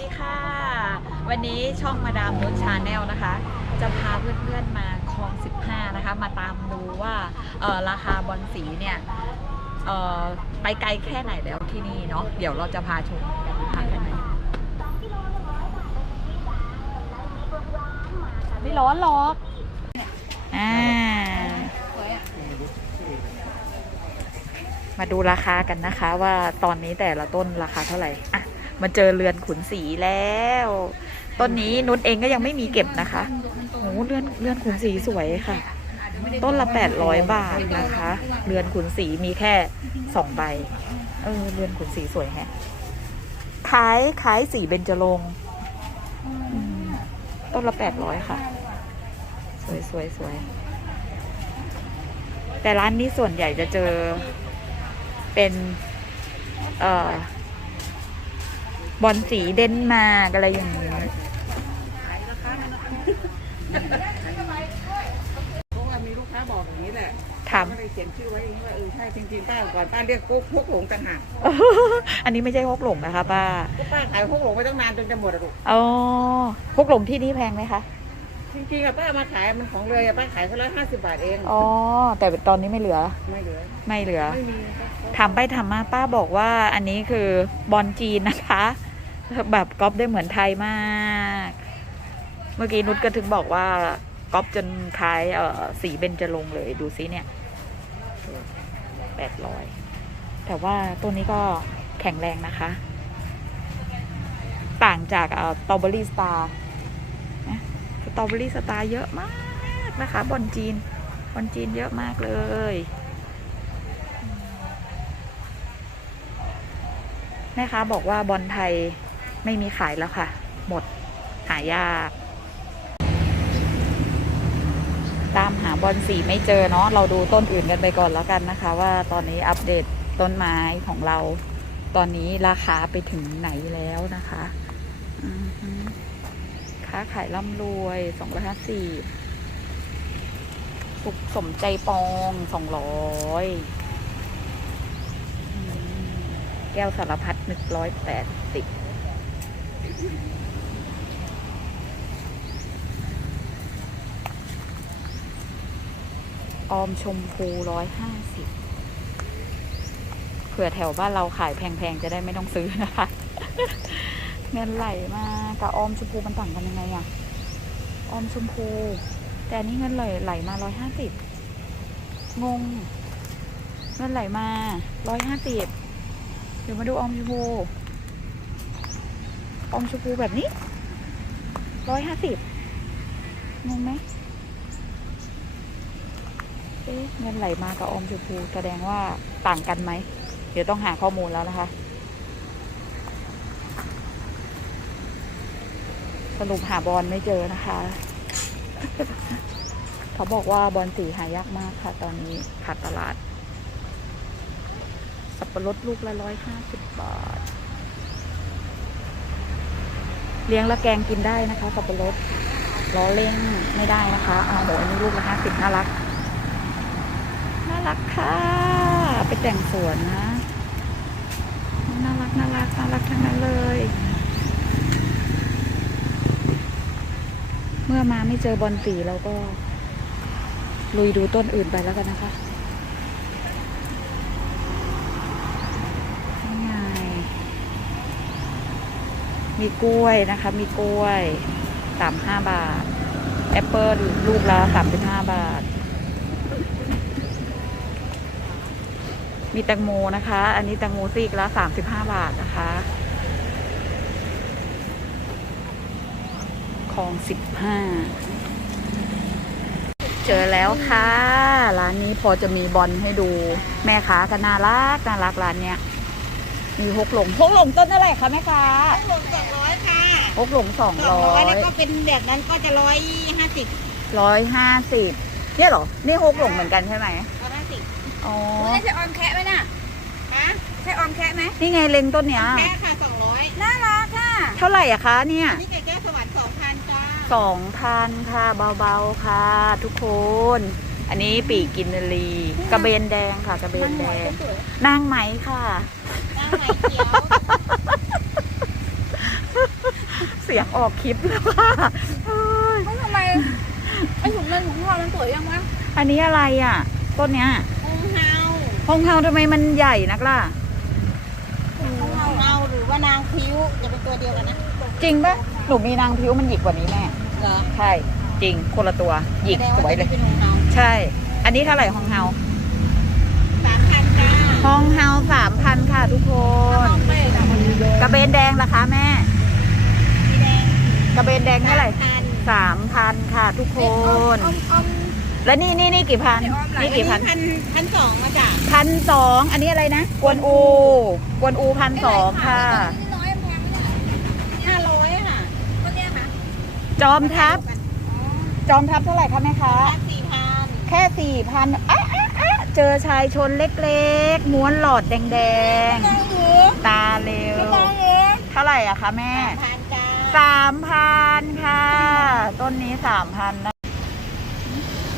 ดีค่ะ วันนี้ช่องมาดามนุชชาแนลนะคะ จะพาเพื่อนๆมาคลอง 15 นะคะ มาตามดูว่าราคาบอลสีเนี่ยไปไกลแค่ไหนแล้วที่นี่เนาะเดี๋ยวเราจะพาชมกันนะคะกันไหนไม่ร้อนหรอกอ่ามาดูราคากันนะคะว่าตอนนี้แต่ละต้นราคาเท่าไหร่อะ มาเจอเรือนขุนสีแล้ว ต้นนี้นุชเองก็ยังไม่มีเก็บนะคะโอ้เรือนเรือนขุนสีสวยค่ะ ต้นละ 800 บาทนะคะ เรือนขุนสีมีแค่สองใบ เออ เรือนขุนสีสวยแฮะ ขายขายสีเบญจรงค์ต้นละ 800 ค่ะ สวยสวยสวย แต่ร้านนี้ส่วนใหญ่จะเจอเป็น เอ่อ บอลสีเดนมาร์กอะไรอย่างนี้เพราะว่ามีลูกค้าบอกอย่างนี้แหละถามก็เลยเขียนชื่อไว้อย่างนี้ว่าเออใช่จริงๆป้าก่อนป้าเรียกพวกพวกหลงต่างหากอันนี้ไม่ใช่ฮกหลงนะคะป้าก็ป้าขายพวกหลงไปตั้งนานจนจะหมดอะลูกอ๋อฮกหลงที่นี่แพงไหมคะจริงๆอะป้ามาขายมันของเลยอะป้าขายแค่ร้อยห้าสิบบาทเองอ๋อแต่ตอนนี้ไม่เหลือ ไม่เหลือไม่เหลือไม่มีครับถามไปถามมาป้าบอกว่าอันนี้คือบอลจีนนะคะ แบบก๊อปได้เหมือนไทยมาก เมื่อกี้นุชก็ถึงบอกว่าก๊อปจนคล้ายเอ่อสีเบญจรงเลยดูซิเนี่ยแปดร้อยแต่ว่าตัวนี้ก็แข็งแรงนะคะ ต่างจากเอ่อตอเบอรี่สตาร์สตอเบอรี่สตาร์เยอะมากนะคะ บอลจีน บอลจีนเยอะมากเลยแม่ค้าบอกว่าบอลไทย ไม่มีขายแล้วค่ะ หมดหายากตามหาบอลสีไม่เจอเนาะเราดูต้นอื่นกันไปก่อนแล้วกันนะคะ ว่าตอนนี้อัปเดตต้นไม้ของเรา ตอนนี้ราคาไปถึงไหนแล้วนะคะค้าขายร่ำรวยสองร้อยห้าสิบสุขสมใจปองสองร้อยแก้วสารพัดหนึ่งร้อยแปดสิบ ออมชมพูร้อยห้าสิบเผื่อแถวบ้านเราขายแพงๆ จะได้ไม่ต้องซื้อนะคะ เงินไหลมากับออมชมพูมันต่างกันยังไงอะออมชมพู แต่อันนี้เงินไหลไหลมาร้อยห้าสิบงง เงินไหลมาร้อยห้าสิบเดี๋ยวมาดูออมชมพูออมชมพูแบบนี้ร้อยห้าสิบงงไหม เอ๊ะเงินไหลมากับออมชมพูแสดงว่าต่างกันไหม เดี๋ยวต้องหาข้อมูลแล้วนะคะ สรุปหาบอลไม่เจอนะคะ เขาบอกว่าบอลสีหายากมากค่ะ ตอนนี้ขาดตลาด สับปะรดลูกละร้อยห้าสิบบาท เลี้ยงและแกงกินได้นะคะ สับปะรดล้อเล่งไม่ได้นะคะ เอาโหอันนี้ลูกละห้าสิบน่ารักน่ารักค่ะ ไปแต่งสวนนะน่ารักน่ารักน่ารักทั้งนั้นเลย เมื่อมาไม่เจอบอลสีเราก็ ลุยดูต้นอื่นไปแล้วกันนะคะนี่ไงมีกล้วยนะคะ มีกล้วยสามห้าบาท แอปเปิลลูกละสามสิบห้าบาท มีแตงโมนะคะ อันนี้แตงโมซีกละสามสิบห้าบาทนะคะคลองสิบห้าเจอแล้วค่ะ ร้านนี้พอจะมีบอลให้ดู แม่ค้าก็น่ารักน่ารักร้านเนี้ย มีฮกหลงฮกหลงต้นเท่าไหร่คะแม่ค้าหลงสองร้อยค่ะฮกหลงสองร้อยแล้วก็เป็นแบบนั้นก็จะร้อยห้าสิบร้อยห้าสิบเนี่ยเหรอ นี่ฮกหลงเหมือนกันใช่ไหม ร้อยห้าสิบอ๋อใช่ออมแคะไหมน่ะฮะใช่ออมแคะไหมนี่ไงเล็งต้นเนี้ย แค่ค่ะสองร้อยน่ารักค่ะเท่าไหร่อะคะเนี่ยนี่แกแก้วสวรรค์สองพันจ้าสองพันค่ะเบาๆค่ะ ทุกคน อันนี้ปีกกินนารี กระเบนแดงค่ะ กระเบนแดง นางไหมค่ะ หน้าไหมเขียวเสียงออกคลิปแล้วว่าเอ้ยเฮ้ยทำไมไอ้ถุงเงินถุงทองมันสวยยังวะอันนี้อะไรอะต้นเนี้ย องเฮาฮองเฮาทำไมมันใหญ่นักล่ะองเฮาเฮาหรือว่านางพิ้วจะเป็นตัวเดียวกันนะจริงปะหนูมีนางพิ้วมันหยิกกว่านี้แม่เหรอใช่จริงคนละตัวหยิกแสดงสวยว่าเลจะยเป็นองเฮาใช่ อันนี้เท่าไหร่ฮองเฮาสามพันจ้าฮองเฮาสามพันค่ะทุกคน เป้กับมันเยอะกระเบนแดงราคาแม่ สีแดงกระเบนแดงเท่าไหร่พันสามพันค่ะทุกคนอมอม และนี่นี่นี่กี่พันนี่กี่พันพันพันสองมาจ้ะพันสองอันนี้อะไรนะ กวนอู กวนอูพันสองค่ะนี่น้อยแพงไม่ได้ห้าร้อยค่ะก็เนี่ยค่ะจอมทัพ จอมทัพเท่าไหร่คะแม่คะห้าสี่พันแค่สี่พันอะอะอะเจอชายชนเล็กๆ ม้วนหลอดแดงต้องหรือๆตาเร็วไม่ต้องหรือเท่าไหร่อะคะแม่พันจ้าสามพันค่ะ ต้นนี้สามพันนะ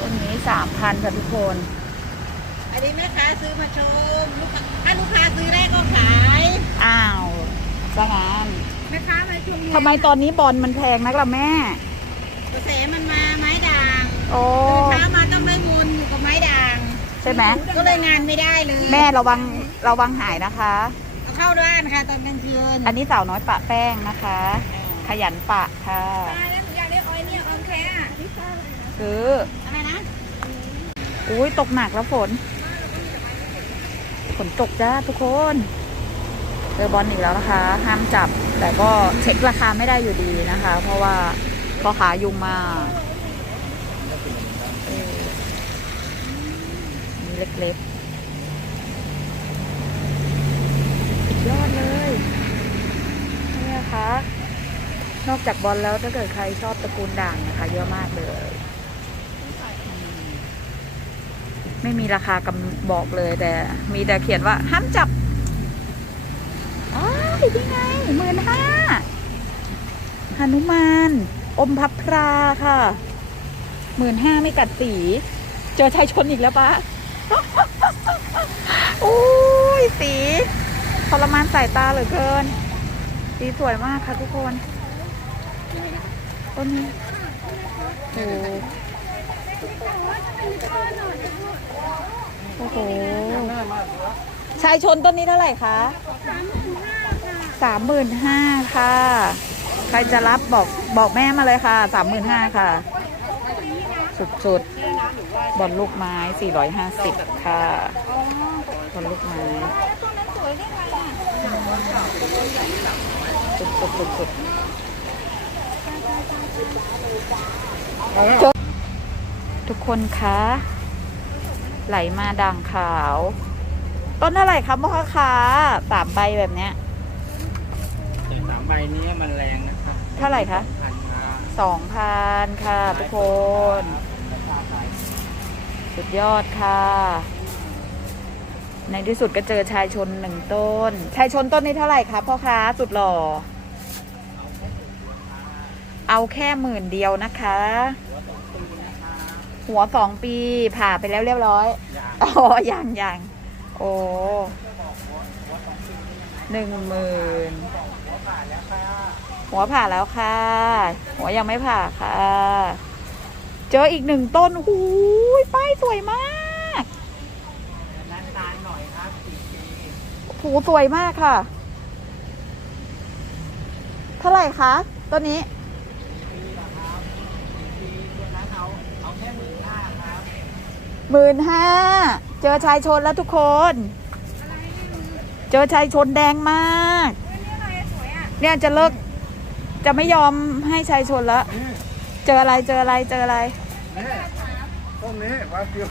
ต้นนี้สามพันค่ะทุกคน อันนี้แม่ค้าซื้อมาชมลูกค้าถ้าลูกค้าซื้อได้ก็ขาย อ้าวสงามแม่ค้ามาชมทำไมตอนนี้บอลมันแพงนักล่ะแม่ กระแสมันมาไม้ด่างโอ้ตื่นเช้ามาต้องไม่วนอยู่กับไม้ด่างใช่ไหมก็เลยงานไม่ได้เลย แม่ระวังระวังหายนะคะเอาเข้าด้านค่ะตอนกลางคืนอันนี้สาวน้อยปะแป้งนะคะ ขยันปะค่ะ ซื้อ อะไรนะ อุ้ยตกหนักแล้วฝน ฝนตกจ้าทุกคนเจอบอลอีกแล้วนะคะ ห้ามจับ แต่ก็เช็คราคาไม่ได้อยู่ดีนะคะ เพราะว่าพ่อขายุงมาเออมีเล็กๆสุดยอดเลยนี่นะคะ นอกจากบอลแล้วถ้าเกิดใครชอบตระกูลด่างนะคะ เยอะมากเลย ไม่มีราคากำบอกเลยแต่ มีแต่เขียนว่าห้ามจับอ้าวนี่ไงหมื่นห้าหนุมาน อมพับพราค่ะหมื่นห้าไม่กัดสี เจอชายชนอีกแล้วปะโอ้ยสีทรมานสายตาเหลือเกิน สีสวยมากค่ะทุกคนต้นนี้โอ้ โอ้โหชายชนต้นนี้เท่าไหร่คะสามหมื่นห้าค่ะ ใครจะรับบอกบอกแม่มาเลยค่ะสามหมื่นห้าค่ะ สุดๆ บอลลูกไม้สี่ร้อยห้าสิบค่ะ บอลลูกไม้สุดๆสุดๆ ทุกคนคะ ไหลมาด่างขาว ต้นเท่าไหร่คะพ่อค้าสามใบแบบเนี้ยแต่สามใบนี้มันแรงนะครับเท่าไหร่คะพันมาสองพันค่ะทุกคน สุดยอดค่ะ ในที่สุดก็เจอชายชนหนึ่งต้น ชายชนต้นนี้เท่าไหร่คะพ่อค้าสุดหล่อ เอาแค่หมื่นเดียวนะคะ หัวสองปีผ่าไปแล้วเรียบร้อยอ๋อยังยังโอ้หนึ่งหมื่นหัวผ่าแล้วค่ะ หัวยังไม่ผ่าค่ะ เจออีกหนึ่งต้นหูยป้ายสวยมากนั้นตาลหน่อยครับสี่ปีหูสวยมากค่ะ เท่าไหร่คะต้นนี้ ปีละครับสี่ปีตัวนั้นเอาเอาแค่หมื่นห้าครับ หมื่นห้าเจอชายชนแล้วทุกคน เจอชายชนแดงมากนี่อะไรสวยอะเนี่ยจะเลิก จะไม่ยอมให้ชายชนแล้ว เจออะไรเจออะไรเจออะไรนี่ต้นนี้วาฟิว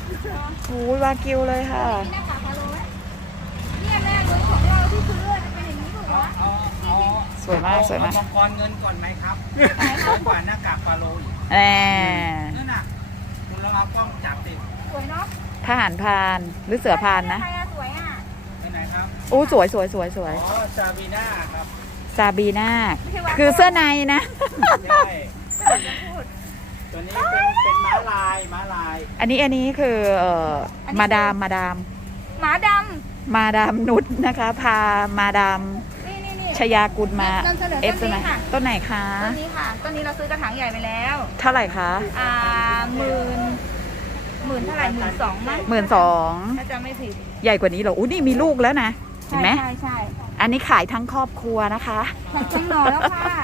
โอ้ยวากิวเลยค่ะนี่หน้าขาพาโลเนี่ยแม่ดูของเราที่ซื้อจะเป็นอย่างนี้ถูกไหมเอาเอาสวยมากสวยมากเอมังกรเงินก่อนไหมครับสวยกว่าหน้ากากปลาโลอีกแหมนั่นน่ะ วยเนาะทหารพรานหรือเสือพรานนะใครอะสวยอะไปไหนครับอู้สวยสวยสวยสวยอ๋อซาบีน่าครับซาบีนาคือเสื้อในนะใช่ตัวนี้เป็นเป็นม้าลายม้าลาย อันนี้อันนี้คือเอ่อมาดามมาดามหมาดมาดามนุชนะคะ พามาดามำนี่นี่นี่ชยากุลมานำเสนอเอฟต้ใช่นไหมนี้ค่ะต้นไหนคะต้นนี้ค่ะต้นนี้เราซื้อกระถางใหญ่ไปแล้ว เท่าไหร่คะอ่าหมื่น หมื่นเท่าไหร่หมื่นสองมั้งหมื่นสองถ้าจำไม่ผิดใหญ่กว่านี้เหรออู้นี่มีลูกแล้วนะ เห็นไหมใช่ใช่อันนี้ขายทั้งครอบครัวนะคะใช่จังหน่อแล้วค่ะ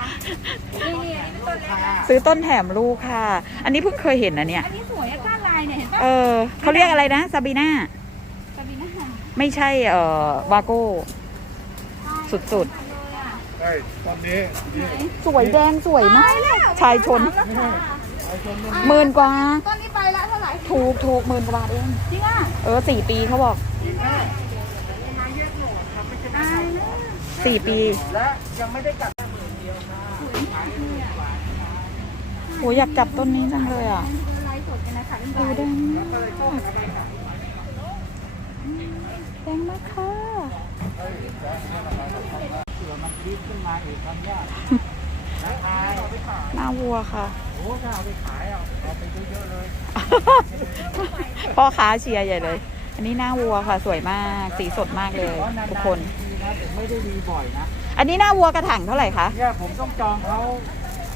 นี่นี่อันนี้เป็นต้นเล็กนะซื้อต้นแถมลูกค่ะ อันนี้เพิ่งเคยเห็นนะเนี่ย อันนี้สวยอะก้านลายเนี่ยเห็นปะเออเขาเรียกอะไรนะซาบีน่าซาบีน่าไม่ใช่เอ่อวาโก้สุดเลยอะใช่ตอนนี้นี่ๆสวยแดงสวยมากชายชนถามราคา หมื่นกว่า ต้นนี้ไปละเท่าไหร่ถูกถูกหมื่นกว่าบาทเอง จริงอะเออสี่ปีเขาบอกตายนะสี่ปี และยังไม่ได้กัดโหอยากจับต้นนี้จังเลยอะดูไลฟ์สดกันนะคะเป็นดูใบแดงมากแดงมากค่ะเผื่อมันพลิกขึ้นมาอีกทำยากราคาเอาไปขายหน้าวัวค่ะ โอ้ถ้าเอาไปขายเอาเอาไปเยอะๆเลยพ่อค้าเชียร์ใหญ่เลย อันนี้หน้าวัวค่ะ สวยมาก สีสดมากเลย เพราะาทุกคนๆทีนะผมไม่ได้มีบ่อยนะอันนี้หน้าวัวกระถางเท่าไหร่คะ เนี่ยผมต้องจองเขา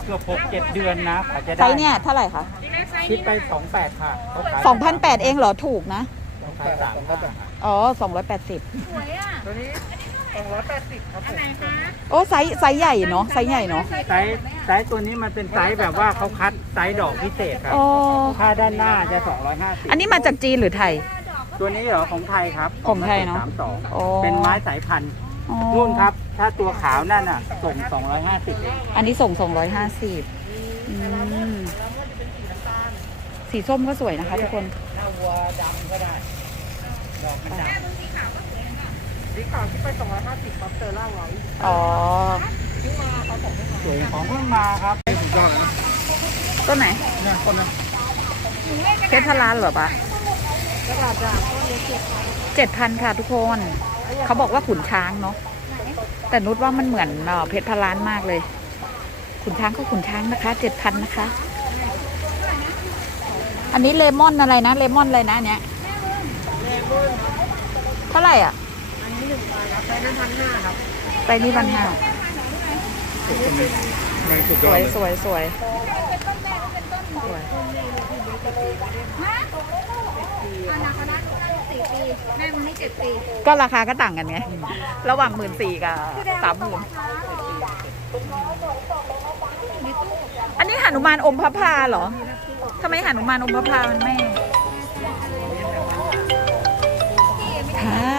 เกือบหกเจ็ดเดือนนะกว่าจะไซได้ส์เนี่ยเท่าไหร่คะคิดไปสองแปดค่ะเขาขาย2,008เองเหรอถูกนะ เขาขายสามห้าอ๋อ280 สวยอะตัวนี้ สองร้อยแปดสิบครับผมโอ้ไซส์ไซส์ใหญ่เนาะไซส์ใหญ่เนาะไซส์ไซส์ตัวนี้มันเป็นไซส์แบบว่าเขาคัดไซส์ดอกพิเศษครับอ๋อถ้าด้านหน้าจะ250อันนี้มาจากจีนหรือไทย ตัวนี้เหรอของไทยครับของไทยเนอะสามสองอ๋อเป็นไม้สายพันธุ์อ๋อนู่นครับ ถ้าตัวขาวนั่นอะ ส่ง 250เองอันนี้ส่ง 250อืมสีส้มก็สวยนะคะทุกคนหน้าวัวดำก็ได้ ดอกมันดำ สีขาวคิดไป250ครับเจอล่าไว้อ๋อสวยของเพิ่งมาครับสุดยอดนะต้นไหนเนี่ยคนนะเพชรพลานเหรอปะเจ็ดพันค่ะทุกคน เขาบอกว่าขุนช้างเนาะแต่นุชว่ามันเหมือนเอ่อเพชรพลานมากเลย ขุนช้างก็ขุนช้างนะคะเจ็ดพันนะคะ อันนี้เลมอนอะไรนะเลมอนอะไรนะอันเนี้ยเท่าไหร่อะอั นนี้หนึ่งพันครับไปนั่นพันห้าครับไปนี่พันห้ามันสุดสยอวดยเลยสวยสวยสวยฮะอานาคณะสี่ปี แม่มึงนี่เจ็ดปีก็ราคาก็ต่างกันไง ระหว่างหมื่นสี่กับสามหมื่นอันนี้หนุมานอมพระพาเหรอทำไมหนุมานอมพระพามันไม่ ค่ะ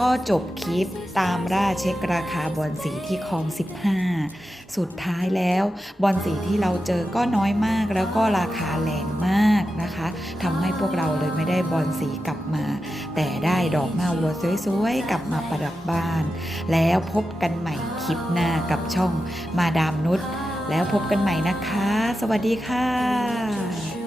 ก็จบคลิปตามล่าเช็คราคาบอลสีที่คลอง 15 สุดท้ายแล้วบอลสีที่เราเจอก็น้อยมากแล้วก็ราคาแรงมากนะคะทำให้พวกเราเลยไม่ได้บอลสีกลับมา แต่ได้ดอกหน้าวัวสวยๆ กลับมาประดับบ้าน แล้วพบกันใหม่คลิปหน้ากับช่องมาดามนุชแล้วพบกันใหม่นะคะ สวัสดีค่ะ